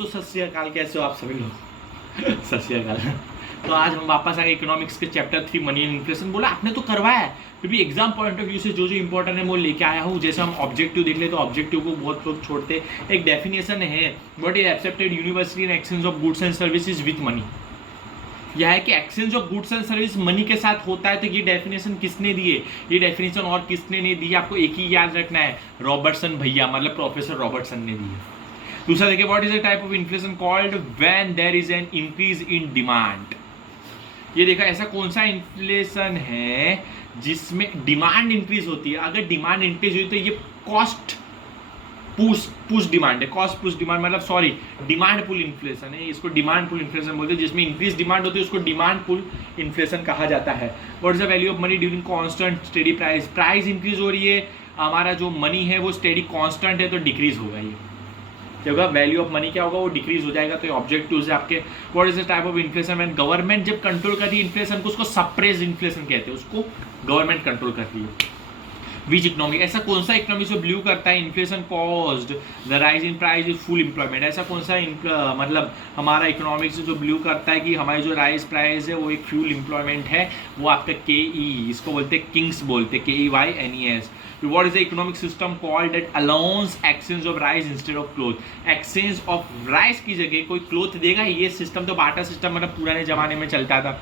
तो सत श्री अकाल, कैसे हो आप सभी लोग? सत श्री अकाल। तो आज हम वापस आए इकोनॉमिक्स के चैप्टर 3 मनी एंड इन्फ्लेशन। बोला आपने तो करवाया है, फिर भी एग्जाम पॉइंट ऑफ व्यू से जो जो इंपॉर्टेंट है वो लेके आया हूँ। जैसे हम ऑब्जेक्टिव देख ले तो ऑब्जेक्टिव को बहुत लोग छोड़ते। एक डेफिनेशन है, what is accepted universally in exchange of goods and services with money. यह है कि exchange of goods and service money के साथ होता है। तो ये डेफिनेशन किसने दी है, ये डेफिनेशन और किसने नहीं दी, आपको एक ही याद रखना है, रॉबर्टसन भैया, मतलब प्रोफेसर रॉबर्टसन ने दी है। दूसरा देखिए, what is the type of inflation called when there is an increase in demand. ये देखा, ऐसा कौन सा इन्फ्लेशन है जिसमें डिमांड इंक्रीज होती है। अगर डिमांड इंक्रीज हुई तो ये कॉस्ट पुश डिमांड है। कॉस्ट पुश डिमांड मतलब सॉरी डिमांड पुल इन्फ्लेशन है। इसको डिमांड पुल इन्फ्लेशन बोलते हैं। जिसमें इंक्रीज डिमांड होती है उसको डिमांड पुल इन्फ्लेशन कहा जाता है। What is the value of money during constant steady price. Price increase हो रही है, हमारा जो मनी है वो स्टेडी कांस्टेंट है, तो डिक्रीज होगा। ये जब वैल्यू ऑफ मनी क्या होगा, वो डिक्रीज हो जाएगा। तो ऑब्जेक्टिव से आपके what is the type of inflation when government जब कंट्रोल कर रही है इन्फ्लेशन को, उसको सप्रेस इन्फ्लेशन कहते हैं, उसको गवर्नमेंट कंट्रोल कर रही है। विच इकोनॉमी, ऐसा कौन सा इकोनॉमी से ब्लू करता है inflation caused the rise in price is full employment. ऐसा कौन सा मतलब हमारा इकोनॉमिक से जो ब्लू करता है कि हमारी जो राइज प्राइस है वो एक फ्यूल एम्प्लॉयमेंट है, वो आपका KE, इसको बोलते हैं किंग्स, बोलते हैं KEYNES। What is the economic system called that allows exchange of rice instead of cloth? Exchange of rice की जगह कोई क्लोथ देगा। ये सिस्टम तो बाटा सिस्टम मतलब पुराने जमाने में चलता था।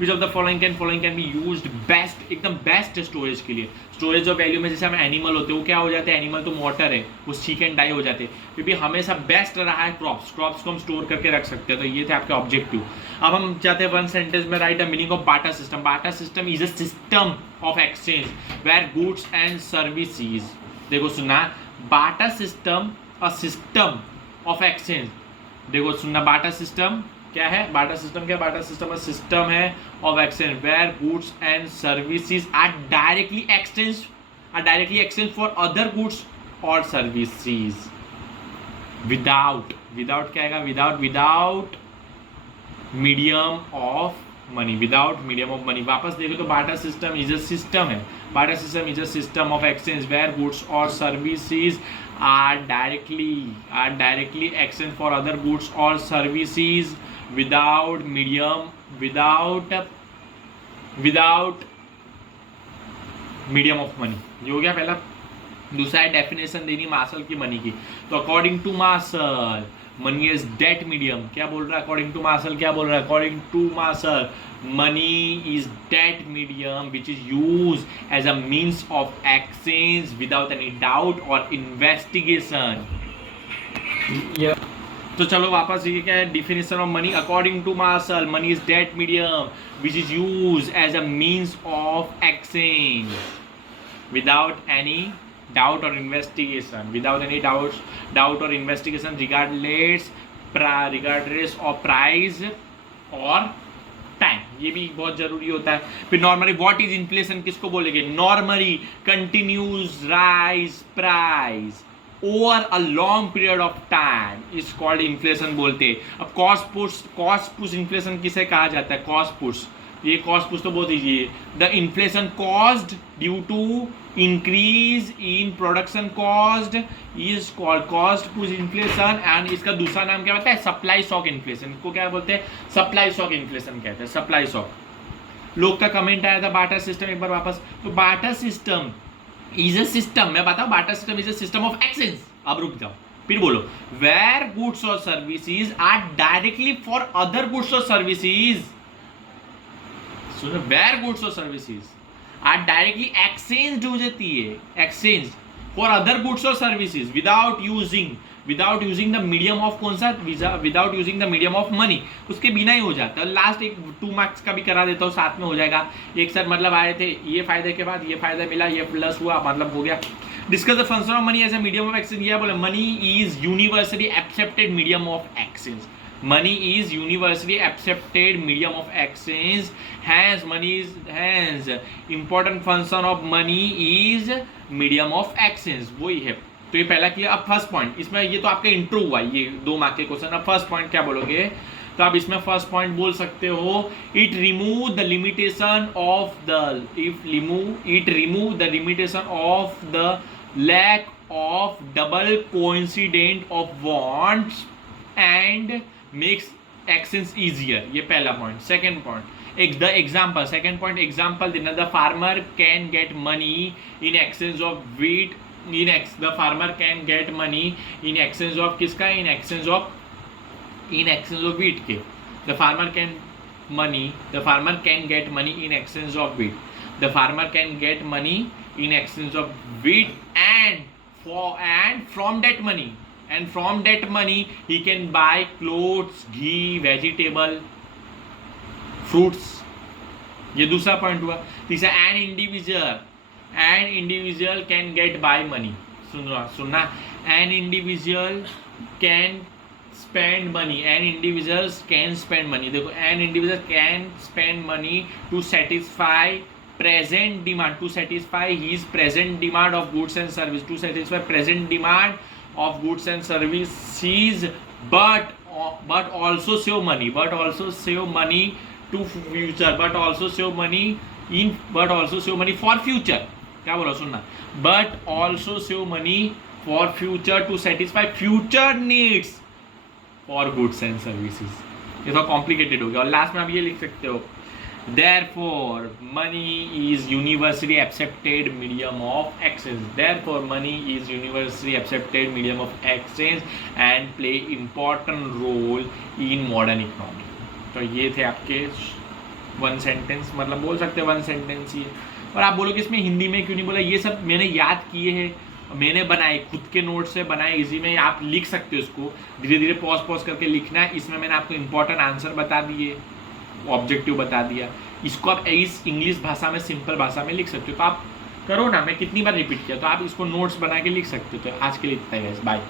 Which of the following can be used best, एकदम बेस्ट स्टोरेज के लिए। स्टोरेज ऑफ वैल्यू में जैसे हम एनिमल होते हैं, वो क्या हो जाते हैं, एनिमल तो मोटर है, वो सीक एंड डाई हो जाते हैं। फिर भी हमेशा बेस्ट रहा है क्रॉप्स को हम स्टोर करके रख सकते हैं। तो ये थे आपके ऑब्जेक्टिव। अब हम चाहते हैं वन सेंटेंस में write the meaning of barter system. Barter system is a system of exchange where goods and services. देखो सुनना, barter system a system of exchange. देखो सुनना, बाटा सिस्टम क्या है, बाटा सिस्टम क्या, बाटा सिस्टम अ सिस्टम है of exchange where goods and services are directly exchange for other goods और services without क्या आएगा, without medium of money, without medium of money. वापस देखो तो barter system is a system है, barter system is a system of exchange where goods और services are directly exchange for other goods or services without medium of money। ये हो गया पहला। दूसरा है डेफिनेशन देनी मार्शल की मनी की। तो according to Marshall money is debt medium. क्या बोल रहा है अकॉर्डिंग टू मार्शल, क्या बोल रहा है according to Marshall, money is debt medium which is used as a means of exchange without any doubt or investigation। तो चलो वापस ये क्या है, definition of money according to Marshall, money is debt medium which is use as a means of exchange without any doubt or investigation, regardless of price और time. ये भी बहुत जरूरी होता है। फिर नॉर्मली व्हाट इज इन्फ्लेशन किसको बोलेंगे, normally continues rise price over a long period of time is called inflation बोलते हैं। अब कॉस्ट पुश इन्फ्लेशन किसे कहा जाता है, कॉस्ट पुश, ये कॉस्ट पुश तो बोल दीजिए, the inflation caused due to increase in production cost is called cost push inflation. And इसका दूसरा नाम क्या होता है, सप्लाई शॉक इन्फ्लेशन। इसको क्या बोलते हैं, सप्लाई शॉक इन्फ्लेशन कहते हैं, सप्लाई शॉक। लोग का कमेंट आया था बाटा सिस्टम, एक बार वापस। तो barter system is a system, मैं बताऊं, barter system is a system of exchange. अब रुक जाओ, फिर बोलो, वेयर गुड्स और services are directly for other goods और सर्विसेज। सुनो, वेयर गुड्स और सर्विसेज आर डायरेक्टली एक्सचेंज हो जाती है, एक्सचेंज फॉर अदर गुड्स और services without using the medium of कौन सा, without using the medium of money, उसके बिना ही हो जाता है। लास्ट एक 2 मार्क्स का भी करा देता हूँ, साथ में हो जाएगा। एक सर मतलब आए थे, ये फायदे के बाद ये फायदा मिला, ये प्लस हुआ, मतलब हो गया। Discuss the function of money as a medium of exchange. ये बोले money is universally accepted medium of exchange. Money is universally accepted medium of exchange. Hence important function of money is medium of exchange। वही है। तो ये पहला clear. अब first point, इसमें ये तो आपका इंट्रो हुआ, ये 2 मार्क के क्वेश्चन। अब फर्स्ट पॉइंट क्या बोलोगे, तो आप इसमें फर्स्ट पॉइंट बोल सकते हो, it remove the limitation of the lack of double coincident of wants and makes actions easier, ये पहला point. Second point the example, second point example देना. The farmer can get money in exchange of wheat, the farmer can get money in exchange of किसका, in exchange of wheat के. The farmer can get money in exchange of wheat. The farmer can get money in exchange of wheat, and from that money he can buy clothes, ghee, vegetable, fruits. ये दूसरा point हुआ. तीसरा, an individual can get buy money. सुनना, an individual can spend money. देखो, an individual can spend money to satisfy present demand, to satisfy his present demand of goods and service, to satisfy present demand of goods and services, but also save money to future, but also save money for future. क्या बोला, सुनना, but also save money for future to satisfy future needs for goods and services. ये तो complicated हो गया. और last में आप ये लिख सकते हो, therefore money is universally accepted medium of exchange. Therefore money is universally accepted medium of exchange and play important role in modern economy. तो ये थे आपके वन सेंटेंस, मतलब बोल सकते हैं वन सेंटेंस ही. और आप बोलोगे इसमें हिंदी में क्यों नहीं बोला, ये सब मैंने याद किए हैं, मैंने बनाए, खुद के नोट से बनाए, इजी में आप लिख सकते हो. इसको धीरे धीरे पॉज करके लिखना है. इसमें मैंने आपको इंपॉर्टेंट आंसर बता दिए, ऑब्जेक्टिव बता दिया. इसको आप इस इंग्लिश भाषा में, सिंपल भाषा में लिख सकते हो. तो आप करो ना, मैं कितनी बार रिपीट किया, तो आप इसको नोट्स बना के लिख सकते हो. तो आज के लिए इतना ही, बाय.